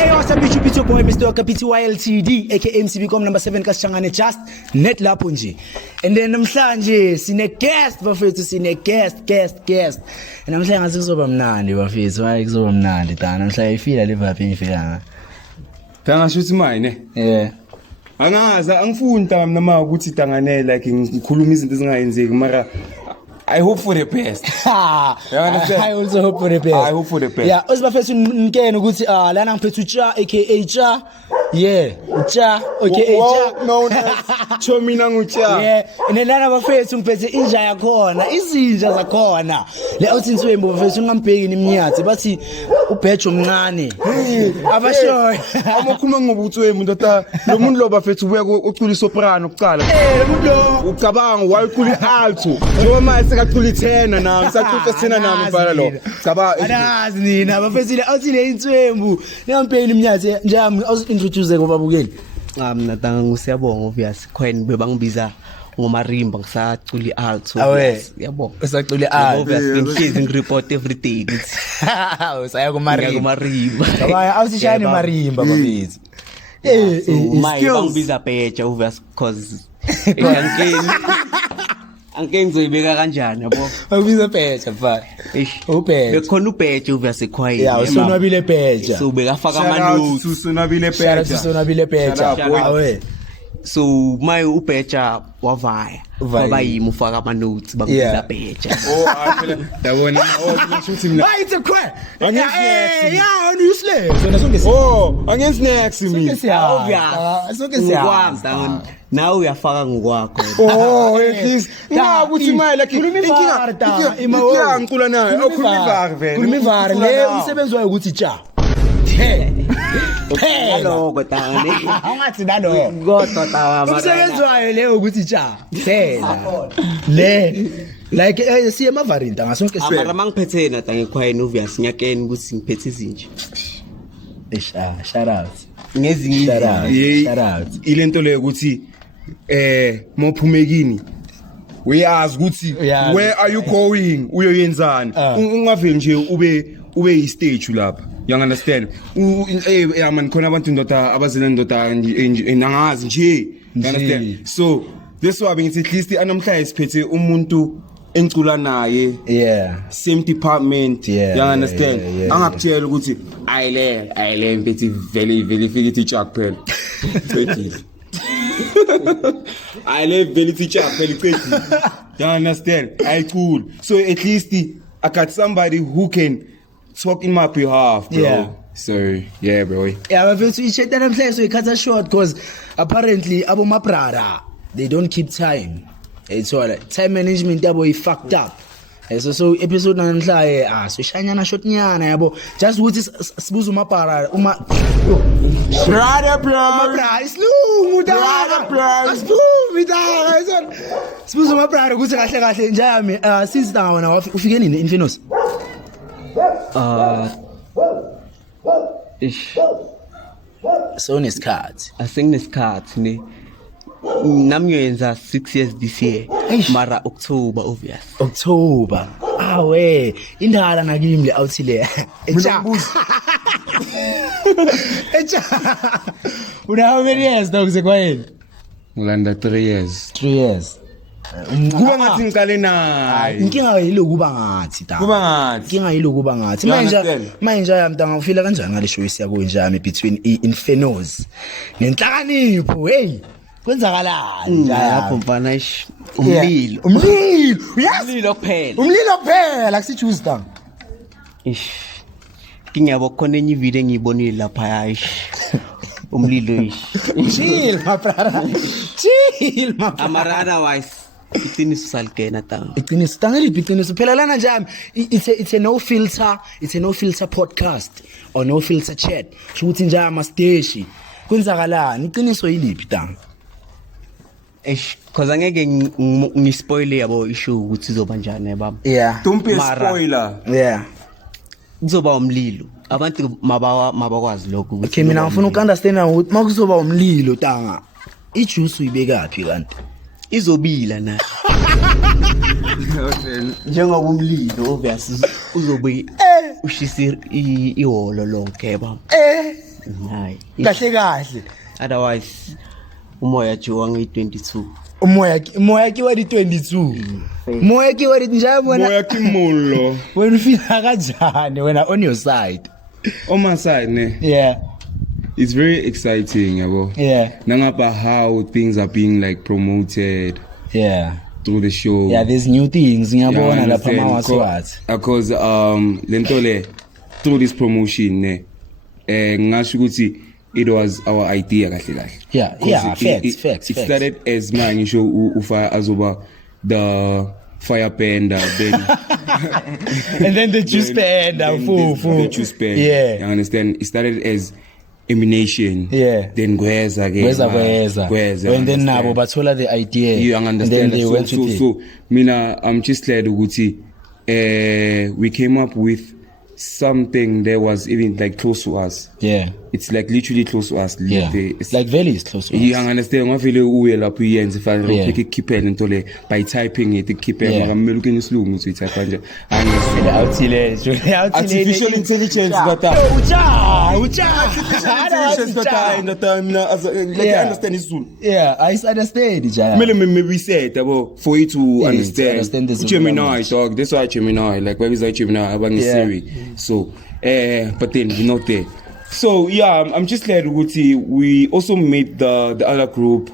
Hey, what's up, YouTube? It's your boy, Mr. Okapiti YLTD, aka MCBcom number 7 Kasishangane Just net lapho nje. And then namhlanje sine guest bafethu, sine guest. And namhlanje ngathi kuzoba mnandi bafethu, hayi kuzoba mnandi ta. Namhlanje ifila livaphi ngifika. Ngasho ukuthi mine. Yeah. Angazi angifuni ntanga nama ukuthi tanganele like ngikhuluma izinto ezingayenzeki mara I hope for the best. I also hope for the best. I hope for the best. Yeah, usibafethu ngikene ukuthi lana ngiphethe ucha aka Cha. Yeah, ucha aka Cha. No, cho mina ngucha. Yeah, nelana bafethu ngiphethe inja yakhona, izinja zakhona. Le awuthi inswembu bafethu ngambheki nimnyathi bathi ubhejo omncane. Abashoyo. Amakhuluma ngobuthwembu ndata lo muntu lo bafethu ubuya ucula isoprano kuqala. Lo muntu lo ucabanga wayicula alto. Noma sekacula ithena nami, sacula ithena nami mfana lo. Cabanga. Anazi nina bafethu le awuthi le inswembu ngambheki nimnyathi njami introduce kubabukeli. Natanga ngusiyabonga obvious khwena bebangibiza ngomarimba ngisacula ialto. Yabo. Usacula ialto. Obvious ngihlizi ngireport every day. Usaya kumarimba. Kabaya awusishayane marimba bafethu. My bangibiza pecha obvious cause Angeke ngizoyibeka kanjani yabo. Awubiza pecha mfana. Upecha. Bekhona upecha obvious ekhwayini. Yeah, usonwabile pecha. So bekafaka amanotes. Usonwabile pecha. Usonwabile pecha. Awe. So my upecha wavaya. Baba yimi ufaka amanotes bangibiza pecha. Phela dabona ngishuthi mina. Hayi it's a quack. Yeah, useless. Sona sonke against next me. Sonke siyakwamza. Now uyafaka ngokwakho. At least ukuthi imali like inkinga ngicula naye awukhuluma ivari vele. Khuluma ivari le umsebenzi wayo ukuthi Cha. Lokho tani. Awungathi nalo. Kodwa tawa mara. Umsebenzi wayo le ukuthi Cha. Phela. Le like siye emavarinta ngasonke mara mangiphethe na tanga ekhwayini obvious nyakeni ukuthi ngiphethe izinje. Shout out. Ngezinye shout out. Ilento le ukuthi mophumekini uyazi ukuthi where are you going uyoyenzani ungaveli nje ube yi stage lapha you understand man khona abantu ndoda abazina ndoda nangazi nje you understand so this why ngithi at least anamhlanje siphethe umuntu engicula naye same department you understand angakutshela ukuthi ayile mfethi vele fika Cha kuphela qedile I live very teacher very quickly. You understand? I cool. So at least I got somebody who can talk in my behalf, bro. Yeah. So yeah, bro. Yeah, but you check that place so you cut it short because apparently Abu Maprara they don't keep time. It's all right. Time management yabo is fucked up. So episode namhlanje so shanyana short nyana yabo just ukuthi sibuza uMapara brother Mapara isilungu dala asibumi dala sibuza uMapara ukuthi kahle njami sister wena ufike nini Infinos so nesikhathi asenginesikhathi ne nami ngiyenza 6 years this year mara October obvious October awe indala nakimi le awuthi le Cha una how many years now kusekwayini ngilanda 3 years kuba ngathi ngiqale naye inkinga yilokuba ngathi ta inkinga yilokuba ngathi manje yamntanga ufila kanjani ngale show isiyako njami between Infernos nenhlakanipho hey kwenzakalani lapho mfana umlilo kuphela akusijuice ta ngiyabo khona enye video engiyibonile lapha umlilo chill mapara amarana wise iqiniso saligena ta iqiniso tangeliphiciniso phela lana njami it's a no filter podcast or no filter chat ukuthi njama stage kwenzakalani iqiniso yiliphi tanga cause angeke ngispoil yabo issue ukuthi izoba njani baba don't be a spoiler kuzoba umlilo abantu mabakwazi lokho ukuthi okay mina ngifuna ukunderstand ukuthi makuzoba umlilo tanga ijuice uyibekaphi kanti izobila na njengoba umlilo obvious uzobe ushisa iholo lonke baba hayi kahle otherwise umoya nje wangi-22 moya ke wa di-22 moya ke wa njaya bona moya ke mollo wena ufila kanjani wena on your side on my side ne yeah it's very exciting yabo yeah nangaba how things are being like promoted yeah through the show yeah there's new things ngiyabona lapha mawaswathi because lento le through this promotion ne ngasho ukuthi it was our idea kahle yeah facts it started as ngisho ufa azoba the fire bender then and then the juice bender the juice bender yeah you understand it started as emanation then gweza and then nabo bathola the idea you understand and then they went so mina I'm just glad ukuthi we came up with something that was even like close to us. Yeah, it's like literally close to us. Yeah, it's like very close to us. You understand? Ngavele uye lapho yenze fanele ukukhiphela into le by typing it ikhiphela ngamelukeni isilungu uthi type kanje. Artificial intelligence data. Ucha. I understand Zulu. Yeah, I understand Jaya. Maybe we said for you to understand Gemini dog. That's why Gemini like where is Gemini about Siri. So but then we're not there. So yeah, I'm just glad we also made the other group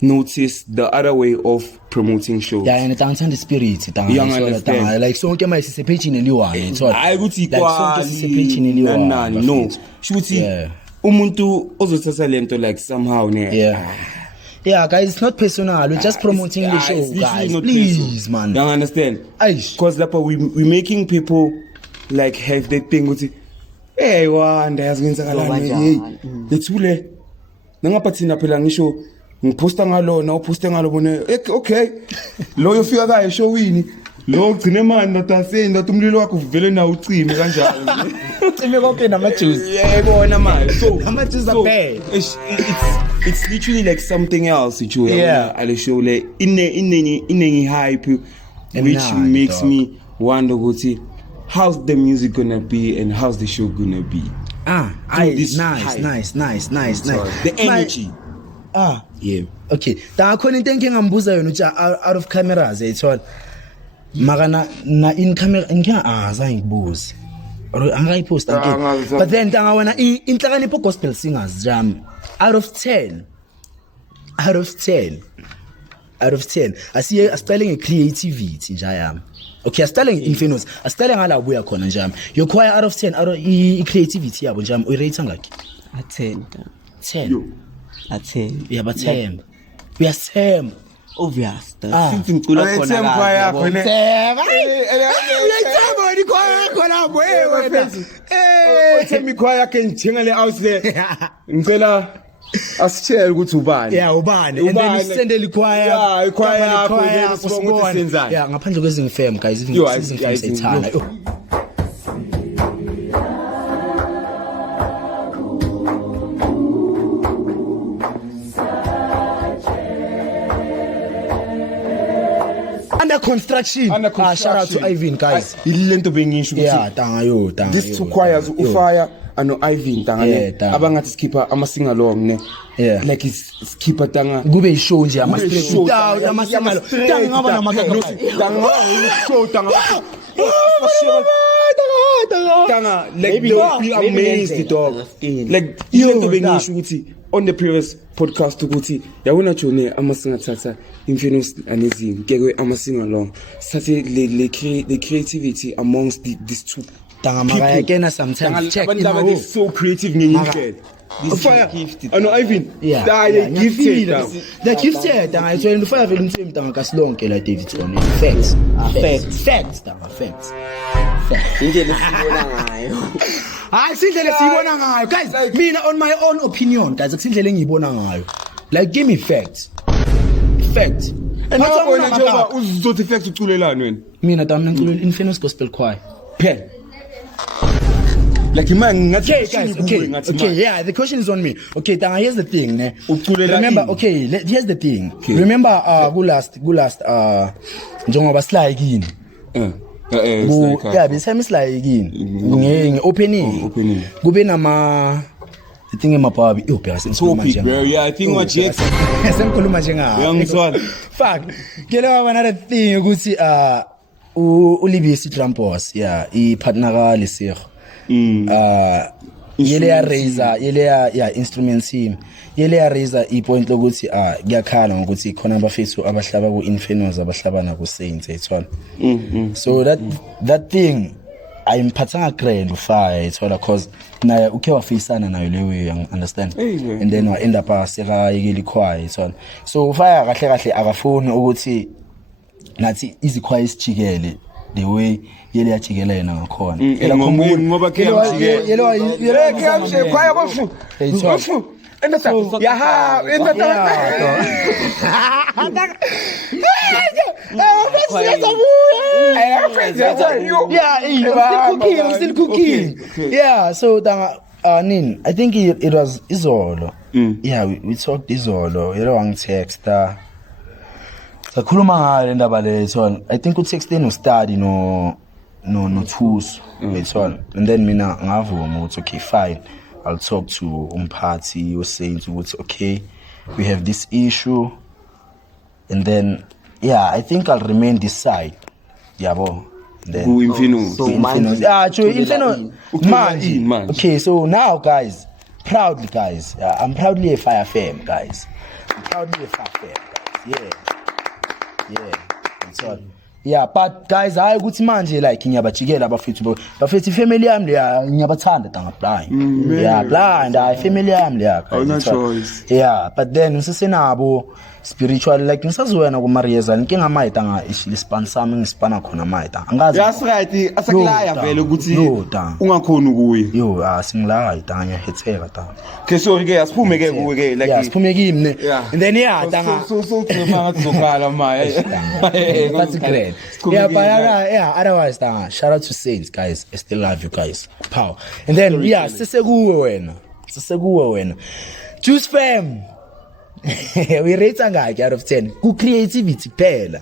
notice the other way of promoting shows. Yeah, and it's the spirit. You understand? Like so my sister page in Eliwan. So I would see no. Shuti umuntu ozothatha lento like somehow ne. Yeah, guys, it's not personal. We're just promoting the show, guys. Please, man. You understand? Because we're making people like have that thing with hey wanda yazikwenzakala lethule nangapathina phela ngisho ngiposta ngalona uposte ngalo bone okay lo yofika kaye showini lo ugcine manje ndatase ndathi umlilo wakho uvele na ucime kanjalo ucime konke namajuice yebona manje so amajuice are bad it's literally like something else ale show le inengi hype which makes me wonder ukuthi how's the music gonna be and how's the show gonna be? Nice. The energy. Yeah. Okay. Da khona into engingambuza yona uthi out of cameras ayithola. Maka na in camera zange ngibuze. Or angayipost again. But then tanga wena inhlakanipho gospel singers jam out of 10. Asiye creativity njayami. Okay, asitale ngeInfernals, asitale ngala buya khona njami. Your choir out of 10, out of creativity yabo njami, uyirate ngaki? A 10. 10. A 10. Yeah, but 10. We are same. Obvious. Since ngicula khona la. Uthembi choir yakhe ngithengale out there. Ngicela asitshela ukuthi ubani. Yeah, ubani. And then sendele ichoir. Yeah, ichoir yakho sibonga ukuthi senzani. Yeah, ngaphandle kwezingfem guys, izingfem sayithana. Under construction. Shout out to Ivan guys. Ilento bengisho ukuthi yeah, tanga these two choirs ufire ano Ivan tanga abangathi skipper ama sing along ne like skipper tanga kube ishow nje ama straight ama singalo tanga ngaba namakaka tanga show tanga like they will be amazed dog like ilento bengisho ukuthi on the previous podcast ukuthi yabona Jone ama singathatha Infinus anezingi kekwe ama sing along sathi the creativity amongst these two tanga makaya kena sometimes check abantu is so creative ngenyindlela ufaya ano Ivan they're gifted tanga ayithola ufaya vele umthembu tanga kasilonke la Davidson facts tanga facts indlela sibona ngayo hayi sindlela siyibona ngayo guys mina on my own opinion guys akusindlela engiyibona ngayo like give me facts Ngabona njengoba uzothi facts uculelani wena mina tamna ngiculela Infernals Gospel Choir phela like man ngathi okay yeah the question is on me okay tanga here's the thing ne remember okay here's the thing remember go last njengoba slide kini yeah besame is like yini opening kube nama I think emababi ubheka sengikhuluma nje bro yeah I think what jet sengikhuluma nje ngawo yangizwana fuck kelewa another thing ukuthi uLibisi Trampos yeah I partner ka Lesego yele ya Razor yele ya instrument team yele ya Razor I point lokuthi kuyakhala ngokuthi khona abafethu abahlaba ku Infernos abahlabana ku Saints ethola so that thing ayimphathanga grand ufire ethola cause naye ukhe wafisana nayo leyo you understand and then wa end up sekayekela ikhwaya ethola so ufire kahle kahle akafuni ukuthi nathi izikhwaya isijikele the way yele yajikela yena ngakhona ela ngoba ke yamjikela yele kamshe khwaya bofu bofu endata yaha endata I'm still cooking. Yeah, so Nin, I think it was Izolo. Yeah, we talked Izolo. You know, on text. Sakhuluma ngale ndaba le so I think u16 ustudy no tools ethola and then mina ngavuma ukuthi okay fine I'll talk to umphathi was saying ukuthi okay we have this issue and then yeah I think I'll remain this side yabo then Inferno man okay so now guys proudly guys I'm proudly a Fire Fam guys I'm proudly a Fire Fam guys yeah that's all yeah but guys hayi ukuthi manje like ngiyabajikela bafethu family yami le ngiyabathanda tanga blind yeah blind family yami le yeah but then usesenabo spiritual like ngisazwena ku Marieza inkinga mayita nga ispan sami ngisipana khona mayita angazi yes right asakulaya vele ukuthi ungakhona ukuye yo asingilaya tanga hetheka tanga ke sorry ke asiphume ke kuwe ke like asiphume kimi and then yeah tanga so ngifanga kuzokhala maya that's great yeah but yeah otherwise tanga shout out to Saints guys I still love you guys power and then yeah sesekuwe wena Juice Fam we rate ngaki out of 10 ku creativity phela